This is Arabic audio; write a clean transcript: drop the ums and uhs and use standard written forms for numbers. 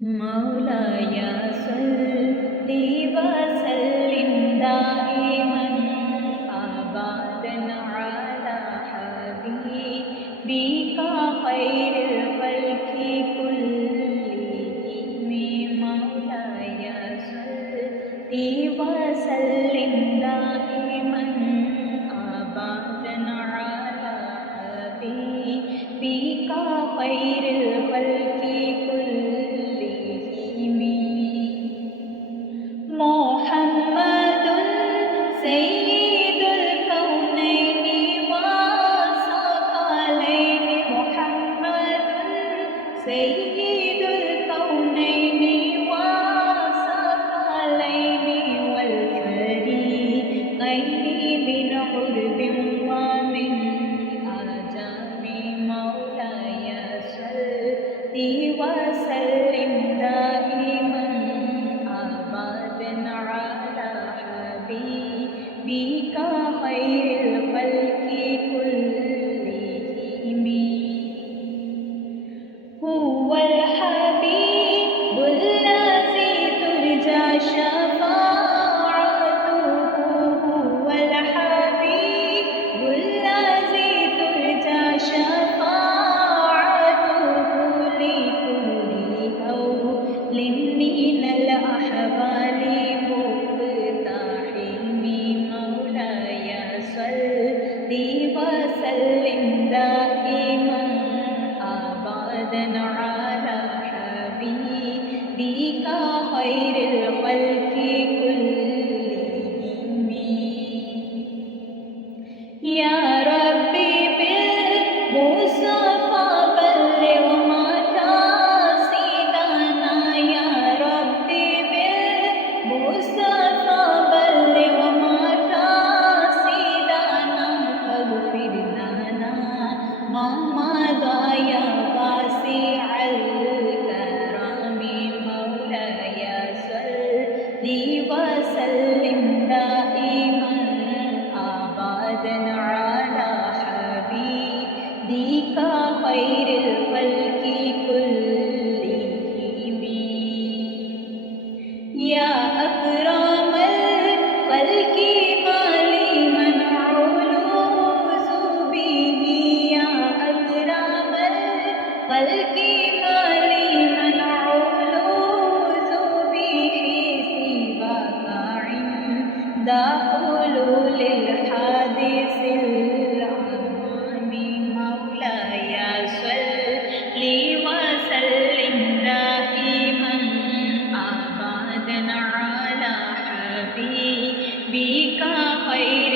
مولاي صل وسلم دائما أبدا على حبيبك خير الخلق كلهم مولاي صل وسلم دائما أبدا على حبيبك خير الخلق كلهم محمد سيد الكونين والثقلين محمد سيد الكونين والثقلين والفريقين من عرب ومن عجم مولاي صل وسلم دائما على حبيبك خير الخلق كلهم هو الحبيب الذي ترجى شفاعته هو الحبيب الذي ترجى شفاعته لكل هول من الأحوال مولاي صل وسلم دائما أبدا على حبيبك خير الخلق كلهم يا ربي بالمصطفى بلغ مقاصدنا يا ربي بالمصطفى بلغ مقاصدنا فاغفر لنا ما مضى يا واسع الكرم مولاي صل وسلم دائما أبدا على حبيبك خير الخلق كلهم يا أكرم الخلق مالي من علوز به يا أكرم الخلق مالي من علوز به سواك عند حلول الحادث العظام مولاي صل وسلم دائما أبدا على حبيبك خير